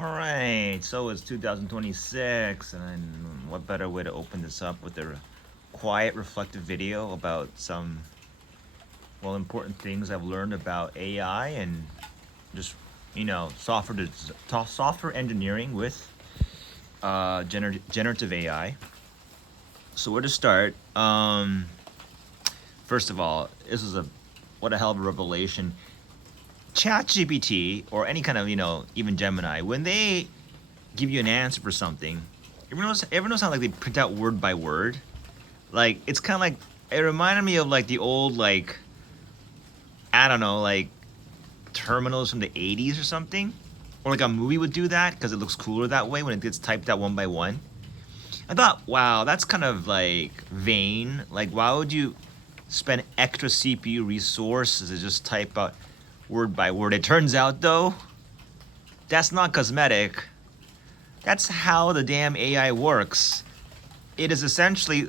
All right, so it's 2026, and what better way to open this up with a quiet, reflective video about some, well, important things I've learned about AI and just, software engineering with generative AI. So where to start? First of all, this is what a hell of a revelation. ChatGPT or any kind of, even Gemini, when they give you an answer for something, everyone knows how like they print out word by word. Like it's kind of like it reminded me of like the old like I don't know like terminals from the 80s or something, or like a movie would do that because it looks cooler that way when it gets typed out one by one. I thought, wow, that's kind of like vain. Like, why would you spend extra CPU resources to just type out word by word? It turns out, though, that's not cosmetic. That's how the damn AI works. It is essentially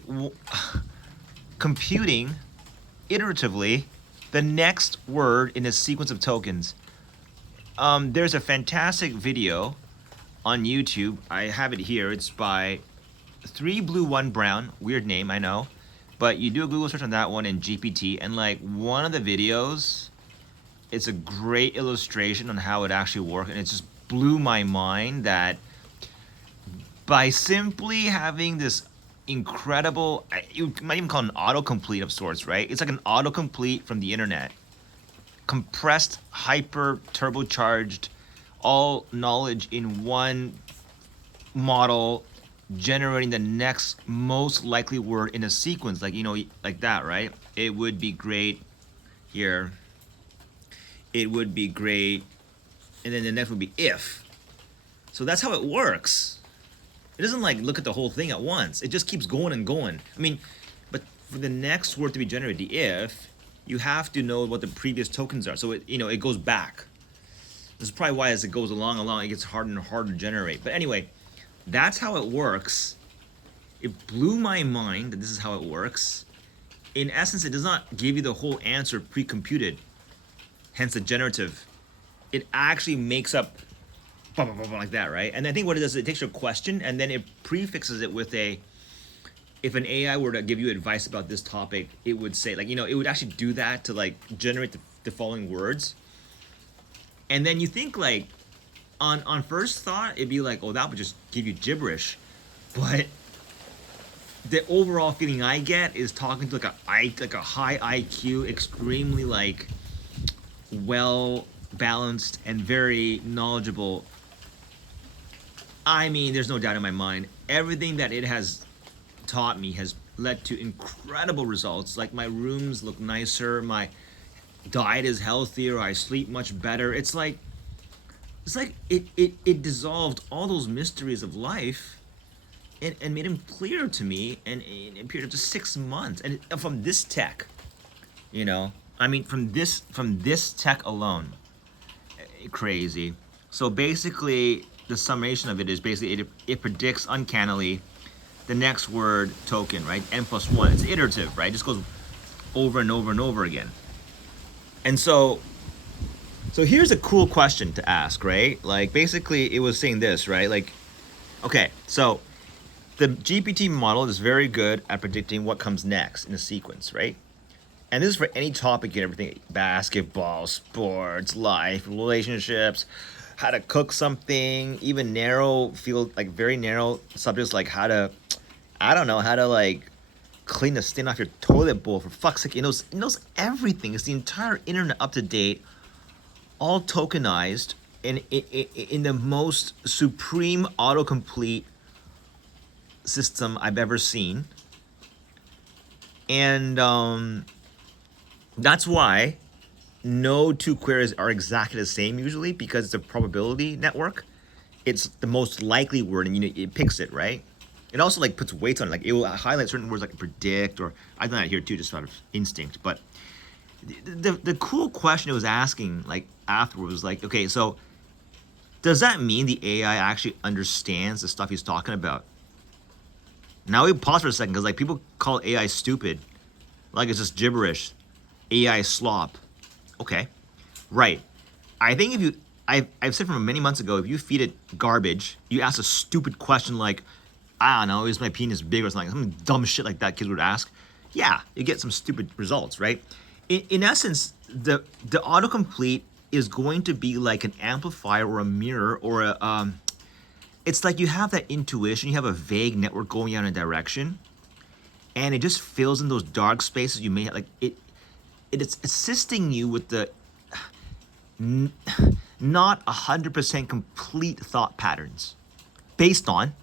computing iteratively the next word in a sequence of tokens. There's a fantastic video on YouTube. I have it here. It's by 3 Blue 1 Brown. Weird name, I know. But you do a Google search on that one in GPT, and like one of the videos, it's a great illustration on how it actually works, and it just blew my mind that by simply having this incredible, you might even call it an autocomplete of sorts, right? It's like an autocomplete from the internet, compressed, hyper turbocharged, all knowledge in one model, generating the next most likely word in a sequence, like like that, right? It would be great here. It would be great, and then the next would be if. So that's how it works. It doesn't like look at the whole thing at once. It just keeps going and going. I mean, but for the next word to be generated, the if, you have to know what the previous tokens are. So it goes back. This is probably why as it goes along, it gets harder and harder to generate. But anyway, that's how it works. It blew my mind that this is how it works. In essence, it does not give you the whole answer pre-computed, hence the generative. It actually makes up blah, blah, blah, blah, like that, right? And I think what it does is it takes your question and then it prefixes it with if an AI were to give you advice about this topic, it would say, like, it would actually do that to like generate the following words. And then you think like, on first thought, it'd be like, oh, that would just give you gibberish. But the overall feeling I get is talking to like a high IQ, extremely like well balanced and very knowledgeable. I mean, there's no doubt in my mind, everything that it has taught me has led to incredible results. Like my rooms look nicer, my diet is healthier, I sleep much better. It's like it dissolved all those mysteries of life and made them clear to me in a period of just 6 months. And from this tech, I mean, from this tech alone, crazy. So basically, the summation of it is basically it predicts uncannily the next word token, right? N+1. It's iterative, right? It just goes over and over and over again. And so here's a cool question to ask, right? Like basically, it was saying this, right? Like, okay, so the GPT model is very good at predicting what comes next in a sequence, right? And this is for any topic and everything: basketball, sports, life, relationships, how to cook something, even narrow field, like very narrow subjects like how to like clean the stain off your toilet bowl, for fuck's sake. It knows everything. It's the entire internet up to date, all tokenized in the most supreme autocomplete system I've ever seen. And that's why no two queries are exactly the same usually, because it's a probability network. It's the most likely word, and it picks it, right? It also like puts weights on it. Like it will highlight certain words like predict, or I've done that here too, just out of instinct. But the cool question it was asking like afterwards was like, okay, so does that mean the AI actually understands the stuff he's talking about? Now we pause for a second because like people call AI stupid, like it's just gibberish, AI slop. Okay, right. I think I've said from many months ago, if you feed it garbage, you ask a stupid question like, I don't know, is my penis big or something, some dumb shit like that kids would ask. Yeah, you get some stupid results, right? In essence, the autocomplete is going to be like an amplifier or a mirror or a it's like you have that intuition, you have a vague network going out in a direction, and it just fills in those dark spaces you may have. Like it's assisting you with the not 100% complete thought patterns based on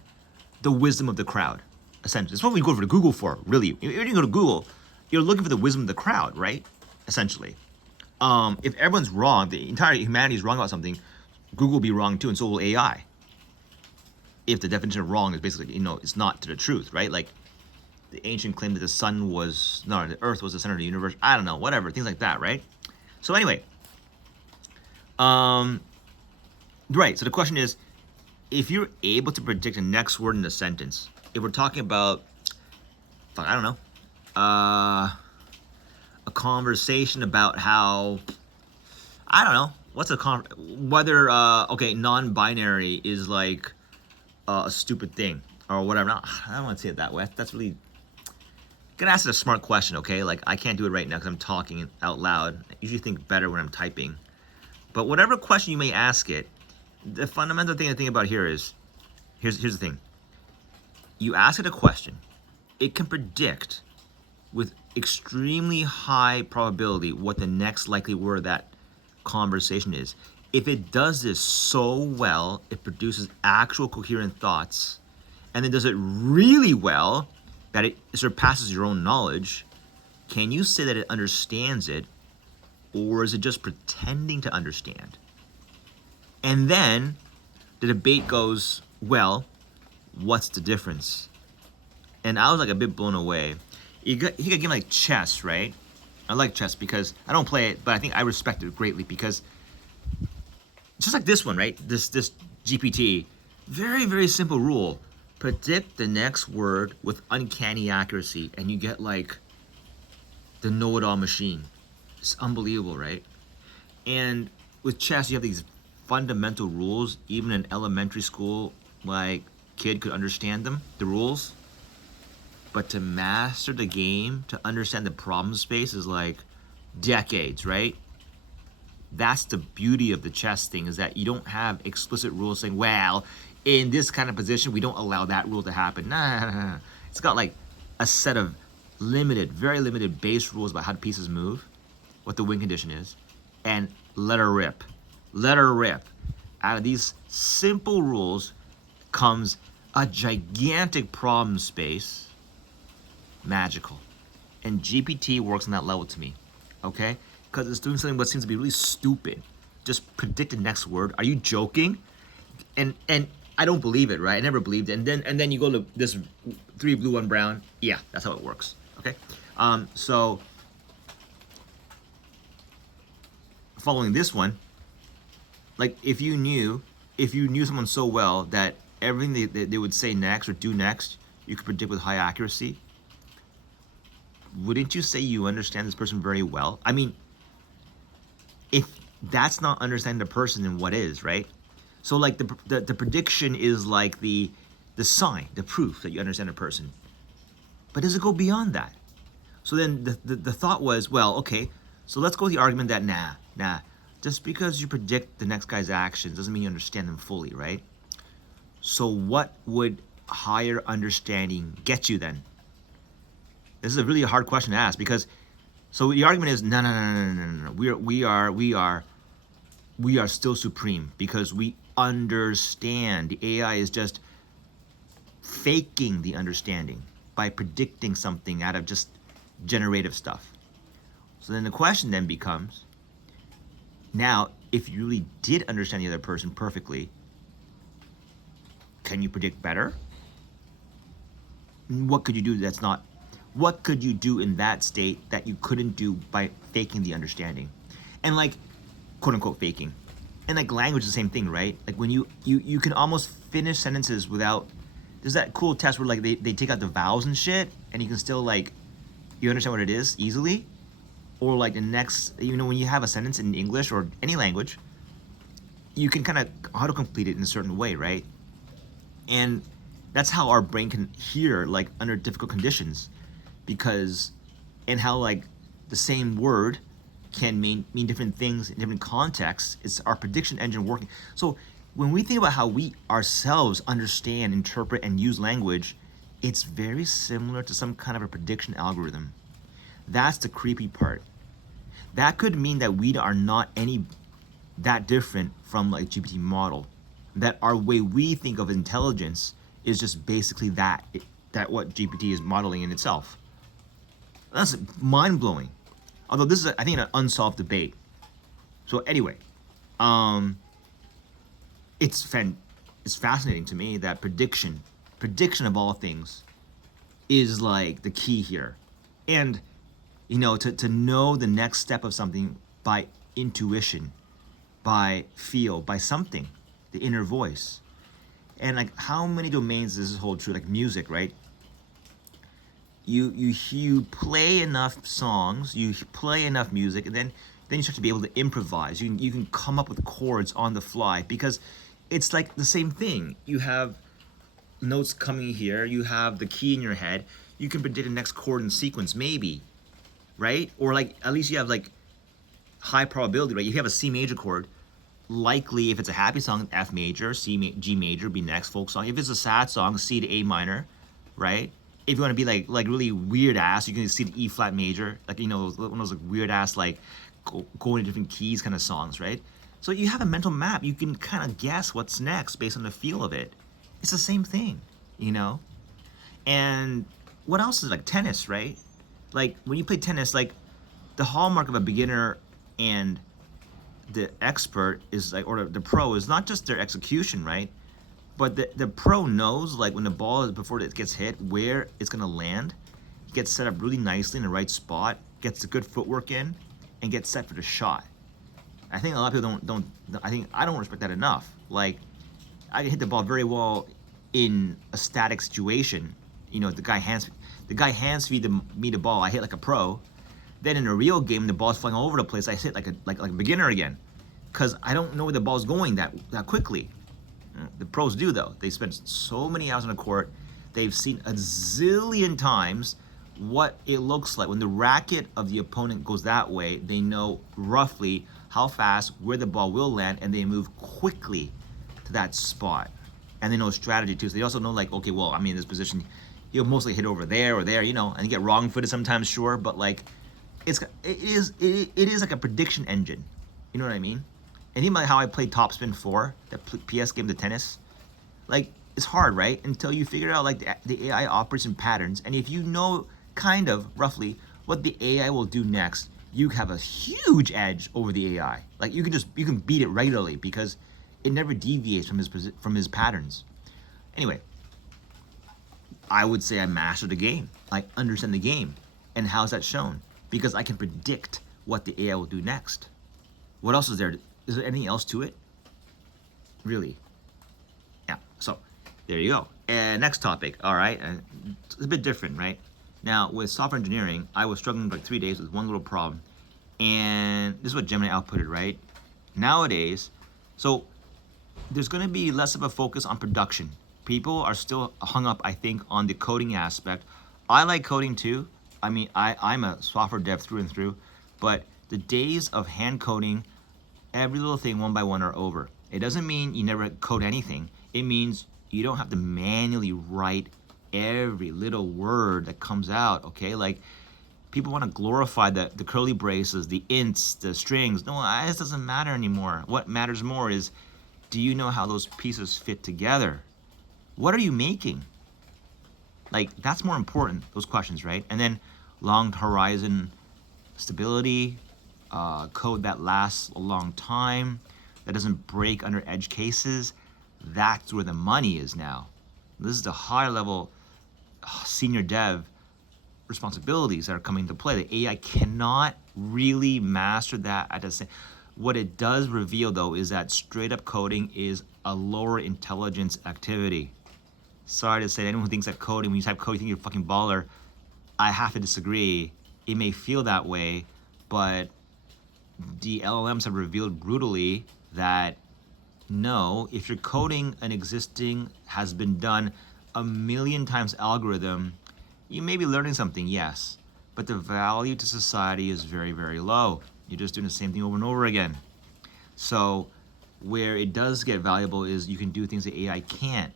the wisdom of the crowd. Essentially, that's what we go for Google for. Really, if you go to Google, you're looking for the wisdom of the crowd, right? Essentially, if everyone's wrong, the entire humanity is wrong about something, Google will be wrong too, and so will AI. If the definition of wrong is basically, it's not to the truth, right? Like the ancient claim that the earth was the center of the universe. I don't know, whatever, things like that, right? So anyway, right. So the question is, if you're able to predict the next word in the sentence, if we're talking about, I don't know, a conversation about how, I don't know, whether non-binary is like a stupid thing or whatever. No, I don't want to say it that way. That's really gonna ask it a smart question, okay? Like I can't do it right now because I'm talking out loud. I usually think better when I'm typing. But whatever question you may ask it, the fundamental thing to think about here is, here's the thing. You ask it a question, it can predict with extremely high probability what the next likely word of that conversation is. If it does this so well, it produces actual coherent thoughts, and then does it really well that it surpasses your own knowledge, can you say that it understands it, or is it just pretending to understand? And then the debate goes, well, what's the difference? And I was like a bit blown away. He got a game like chess, right? I like chess because I don't play it, but I think I respect it greatly because just like this one, right? This GPT, very, very simple rule. Predict the next word with uncanny accuracy, and you get like the know-it-all machine. It's unbelievable, right? And with chess, you have these fundamental rules. Even in elementary school, like kid could understand them, the rules. But to master the game, to understand the problem space is like decades, right? That's the beauty of the chess thing, is that you don't have explicit rules saying, well, in this kind of position, we don't allow that rule to happen. Nah. It's got like a set of very limited base rules about how the pieces move, what the win condition is, and let her rip. Let her rip. Out of these simple rules comes a gigantic problem space, magical. And GPT works on that level to me, okay? Because it's doing something what seems to be really stupid. Just predict the next word. Are you joking? And I don't believe it, right? I never believed it. And then you go to this 3 blue, 1 brown. Yeah, that's how it works. Okay. So following this one, like if you knew someone so well that everything they would say next or do next, you could predict with high accuracy, wouldn't you say you understand this person very well? I mean, if that's not understanding the person, then what is, right? So like the prediction is like the sign, the proof that you understand a person. But does it go beyond that? So then the thought was, well, okay, so let's go with the argument that nah, just because you predict the next guy's actions doesn't mean you understand them fully, right? So what would higher understanding get you then? This is a really hard question to ask because, so the argument is no. We are still supreme because we understand. The AI is just faking the understanding by predicting something out of just generative stuff. So then the question then becomes, now, if you really did understand the other person perfectly, can you predict better? What could you do what could you do in that state that you couldn't do by faking the understanding? And like, quote unquote faking. And like language is the same thing, right? Like when you can almost finish sentences without, there's that cool test where like they take out the vowels and shit, and you can still like, you understand what it is easily. Or like the next, when you have a sentence in English or any language, you can kind of autocomplete it in a certain way, right? And that's how our brain can hear like under difficult conditions, because and how like the same word can mean different things in different contexts. It's our prediction engine working. So when we think about how we ourselves understand, interpret, and use language, it's very similar to some kind of a prediction algorithm. That's the creepy part. That could mean that we are not any that different from like GPT model. That our way we think of intelligence is just basically that what GPT is modeling in itself. That's mind blowing. Although this is, I think, an unsolved debate. So anyway, um, it's fascinating to me that prediction of all things, is like the key here, and to know the next step of something by intuition, by feel, by something, the inner voice, and like how many domains does this hold true? Like music, right? You play enough songs, you play enough music, and then you start to be able to improvise. You can come up with chords on the fly, because it's like the same thing. You have notes coming here, you have the key in your head, you can predict the next chord in sequence, maybe, right? Or like at least you have like high probability, right? If you have a C major chord, likely if it's a happy song, F major, G major be next, folk song. If it's a sad song, C to A minor, right? If you want to be like really weird ass, you can see the E flat major, like one of those like weird ass like going to different keys kind of songs, right? So you have a mental map. You can kind of guess what's next based on the feel of it. It's the same thing, you know. And what else is like tennis, right? Like when you play tennis, like the hallmark of a beginner and the expert is like, or the pro is not just their execution, right? But the pro knows like when the ball is, before it gets hit, where it's gonna land. He gets set up really nicely in the right spot, gets the good footwork in, and gets set for the shot. I think a lot of people don't. I think I don't respect that enough. Like I can hit the ball very well in a static situation. The guy hands me the ball. I hit like a pro. Then in a real game, the ball's flying all over the place. I hit like a beginner again, because I don't know where the ball's going that quickly. The pros do though. They spend so many hours on the court. They've seen a zillion times what it looks like when the racket of the opponent goes that way. They know roughly how fast, where the ball will land, and they move quickly to that spot. And they know strategy too. So they also know like, okay, well, I mean, in this position, he'll mostly hit over there or there, and you get wrong-footed sometimes, sure, but like, it is like a prediction engine. You know what I mean? And even like how I played Topspin 4, that PS game, the tennis, like it's hard, right? Until you figure out like the AI operates in patterns, and if you know kind of roughly what the AI will do next, you have a huge edge over the AI. Like you can beat it regularly because it never deviates from his patterns. Anyway, I would say I mastered the game. I understand the game, and how's that shown? Because I can predict what the AI will do next. What else is there? Is there anything else to it? Really? Yeah. So there you go. And next topic. All right. And it's a bit different, right? Now with software engineering, I was struggling for like 3 days with one little problem, and this is what Gemini outputted, right? Nowadays, so there's going to be less of a focus on production. People are still hung up, I think, on the coding aspect. I like coding too. I mean, I'm a software dev through and through, but the days of hand coding every little thing one by one are over. It doesn't mean you never code anything. It means you don't have to manually write every little word that comes out, okay? Like, people want to glorify the curly braces, the ints, the strings. No, it doesn't matter anymore. What matters more is, do you know how those pieces fit together? What are you making? Like, that's more important, those questions, right? And then long horizon stability, code that lasts a long time, that doesn't break under edge cases. That's where the money is now. This is the high level senior dev responsibilities that are coming into play. The AI cannot really master that at the same. What it does reveal though is that straight up coding is a lower intelligence activity. Sorry to say, anyone who thinks that coding, when you type code, you think you're a fucking baller. I have to disagree. It may feel that way, but the LLMs have revealed brutally that No, if you're coding an existing, has been done a million times algorithm, you may be learning something, yes, but the value to society is very, very low. You're just doing the same thing over and over again. So where it does get valuable is you can do things that AI can't.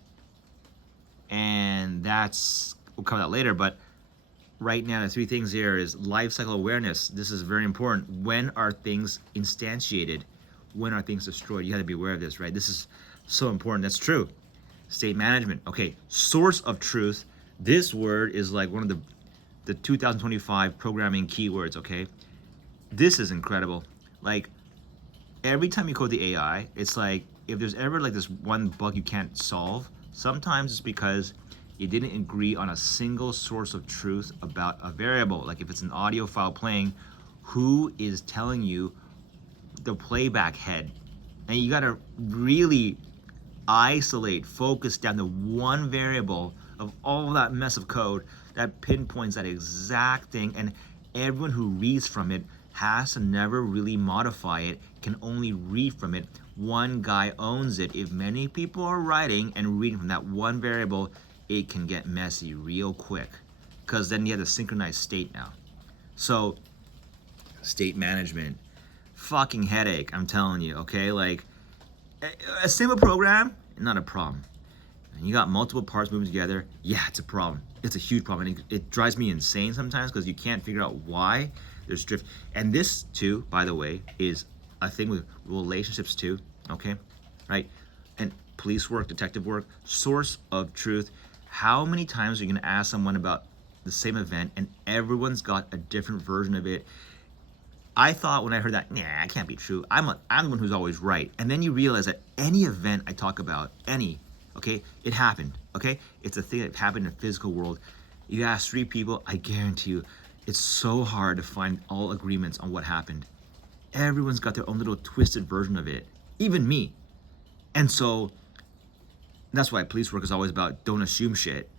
And we'll cover that later, but right now the three things here is life cycle awareness. This is very important. When are things instantiated? When are things destroyed? You have to be aware of this, right? This is so important. That's true. State management. Okay, source of truth. This word is like one of the 2025 programming keywords, okay? This is incredible. Like, every time you code the AI, it's like, if there's ever like this one bug you can't solve, sometimes it's because you didn't agree on a single source of truth about a variable. Like if it's an audio file playing, who is telling you the playback head? And you gotta really isolate, focus down to one variable of all that mess of code that pinpoints that exact thing, and everyone who reads from it has to never really modify it, can only read from it. One guy owns it. If many people are writing and reading from that one variable, it can get messy real quick, because then you have the synchronized state now. So state management, fucking headache, I'm telling you, okay? Like a simple program, not a problem. And you got multiple parts moving together, yeah, it's a problem. It's a huge problem. And it drives me insane sometimes because you can't figure out why there's drift. And this too, by the way, is a thing with relationships too, okay? Right? And police work, detective work, source of truth. How many times are you gonna ask someone about the same event and everyone's got a different version of it? I thought when I heard that, nah, it can't be true. I'm the one who's always right. And then you realize that any event I talk about, okay, it happened, okay? It's a thing that happened in the physical world. You ask 3 people, I guarantee you, it's so hard to find all agreements on what happened. Everyone's got their own little twisted version of it, even me. And so that's why police work is always about don't assume shit.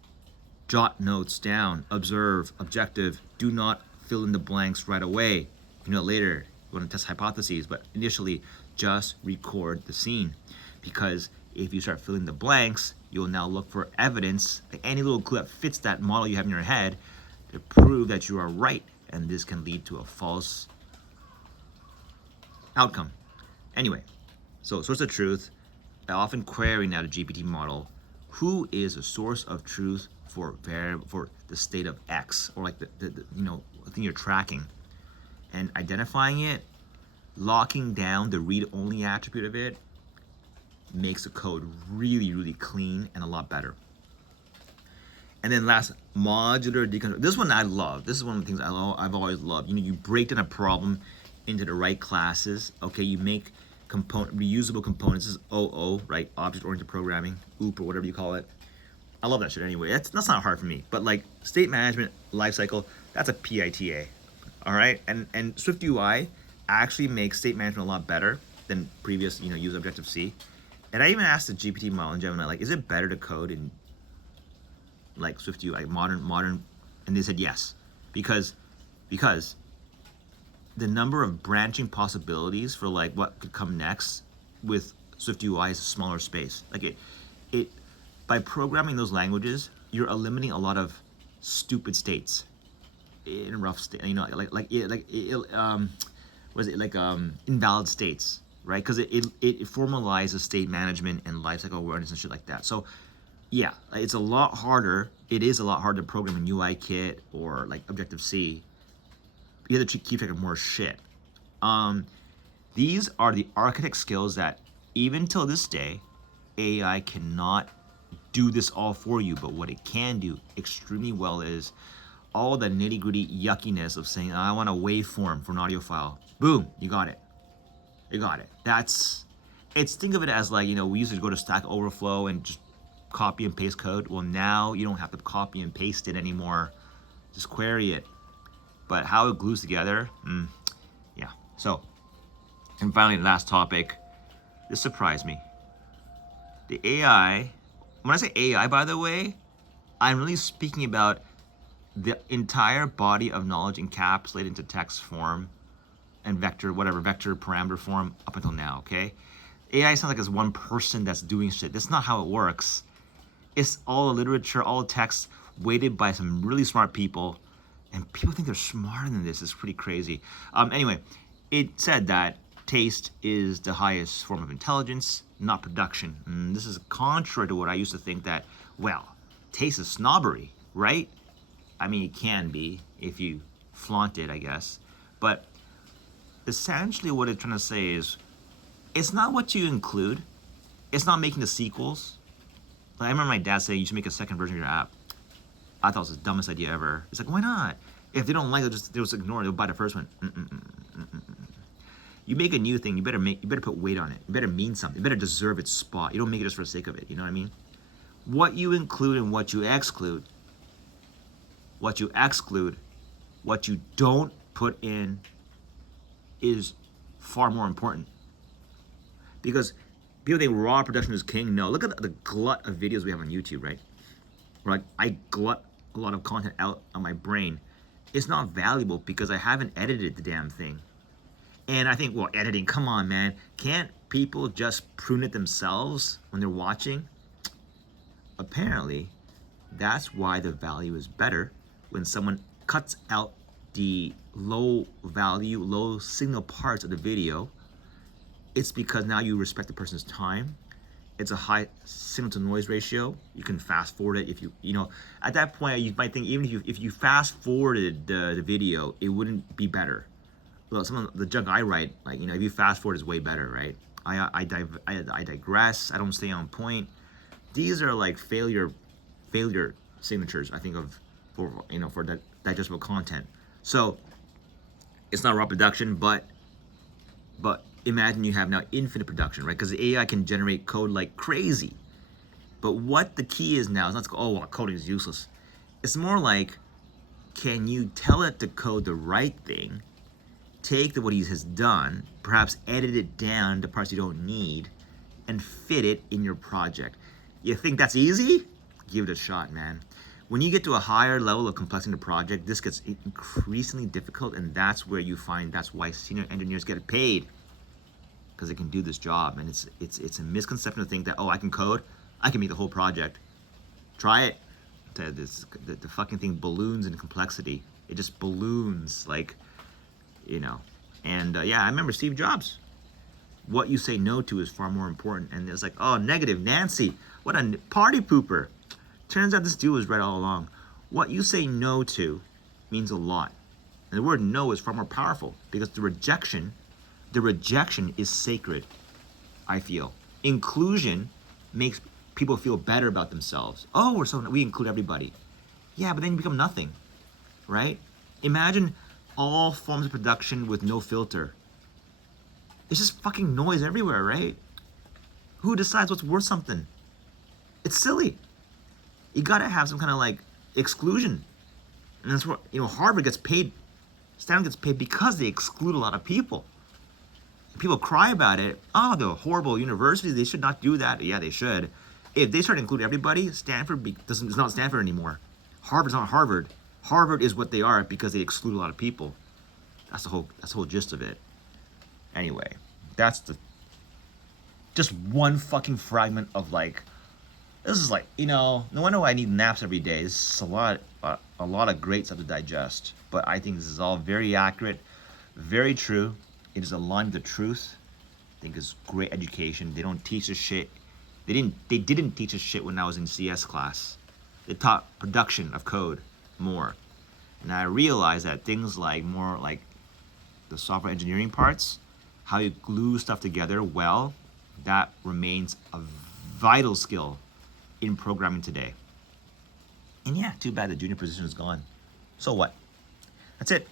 Jot notes down, observe, objective, do not fill in the blanks right away. You know, later you want to test hypotheses, but initially just record the scene. Because if you start filling the blanks, you'll now look for evidence, like any little clue that fits that model you have in your head, to prove that you are right, and this can lead to a false outcome. Anyway, so source of truth, I often query now the GPT model, who is a source of truth for the state of X, or like the thing you're tracking, and identifying it, locking down the read-only attribute of it, makes the code really, really clean and a lot better. And then last, modular deconstruction. This one I love. This is one of the things I've always loved. You break down a problem into the right classes. Okay, you make reusable components. This is OO, right? Object-oriented programming, OOP, or whatever you call it. I love that shit anyway. That's not hard for me. But like state management, lifecycle, that's a PITA. All right, and SwiftUI actually makes state management a lot better than previous, use Objective-C. And I even asked the GPT model in Gemini, like, is it better to code in like SwiftUI, modern, and they said yes, because the number of branching possibilities for like what could come next with SwiftUI is a smaller space. Like it by programming those languages, you're eliminating a lot of stupid states in rough state. Invalid states, right? Because it formalizes state management and lifecycle awareness and shit like that. So yeah, it's a lot harder. It is a lot harder to program in UIKit or like Objective-C. You have to keep track of more shit. These are the architect skills that even till this day, AI cannot do this all for you. But what it can do extremely well is all the nitty gritty yuckiness of saying, I want a waveform for an audio file. Boom, you got it. You got it. Think of it as like, we used to go to Stack Overflow and just copy and paste code. Well, now you don't have to copy and paste it anymore. Just query it. But how it glues together, yeah. So, and finally, the last topic. This surprised me. The AI, when I say AI, by the way, I'm really speaking about the entire body of knowledge encapsulated into text form and vector parameter form up until now, okay? AI is not like it's one person that's doing shit. That's not how it works. It's all the literature, all the text weighted by some really smart people, and people think they're smarter than this. It's pretty crazy. Anyway, it said that taste is the highest form of intelligence, not production. And this is contrary to what I used to think that, well, taste is snobbery, right? I mean, it can be if you flaunt it, I guess. But essentially what it's trying to say is, it's not what you include. It's not making the sequels. Like, I remember my dad saying you should make a second version of your app. I thought it was the dumbest idea ever. It's like, why not? If they don't like it, they'll just ignore it. They'll buy the first one. You make a new thing, you better put weight on it. It better mean something. It better deserve its spot. You don't make it just for the sake of it. You know what I mean? What you include and what you exclude, what you don't put in is far more important. Because people think raw production is king. No, look at the glut of videos we have on YouTube, right? Where I glut a lot of content out of my brain. It's not valuable because I haven't edited the damn thing. And I think, well, editing, come on, man. Can't people just prune it themselves when they're watching? Apparently, that's why the value is better when someone cuts out the low value, low signal parts of the video. It's because now you respect the person's time. It's a high signal to noise ratio. You can fast forward it if you know, at that point you might think even if you fast forwarded the video, it wouldn't be better. Well, some of the junk I write, like, you know, if you fast forward, is way better, right? I digress. I don't stay on point. These are like failure signatures, I think, of for digestible content. So it's not raw production, but imagine you have now infinite production, right? Because the AI can generate code like crazy. But what the key is now is not to go, oh, well, coding is useless. It's more like, can you tell it to code the right thing, take what he has done, perhaps edit it down to parts you don't need, and fit it in your project. You think that's easy? Give it a shot, man. When you get to a higher level of complexity in the project, this gets increasingly difficult, and that's where you find that's why senior engineers get paid, because they can do this job. And it's a misconception to think that, oh, I can code, I can make the whole project. Try it. The fucking thing balloons in complexity. It just balloons, like, you know. And yeah, I remember Steve Jobs. What you say no to is far more important. And it's like, oh, negative Nancy, what a party pooper. Turns out this dude was right all along. What you say no to means a lot. And the word no is far more powerful because the rejection is sacred, I feel. Inclusion makes people feel better about themselves. Oh, we include everybody. Yeah, but then you become nothing, right? Imagine all forms of production with no filter. It's just fucking noise everywhere, right? Who decides what's worth something? It's silly. You gotta have some kind of like exclusion. And that's what, Harvard gets paid, Stanford gets paid because they exclude a lot of people. People cry about it. Oh, the horrible universities, they should not do that. Yeah, they should. If they start including everybody, Stanford is not Stanford anymore. Harvard's not Harvard. Harvard is what they are because they exclude a lot of people. That's the whole gist of it. Anyway, that's just one fucking fragment of like, this is like, no wonder why I need naps every day. This is a lot of great stuff to digest. But I think this is all very accurate, very true. It is aligned with the truth. I think it's great education. They don't teach us shit. They didn't teach us shit when I was in CS class. They taught production of code more. And I realized that things like more like the software engineering parts, how you glue stuff together well, that remains a vital skill in programming today. And yeah, too bad the junior position is gone. So what? That's it.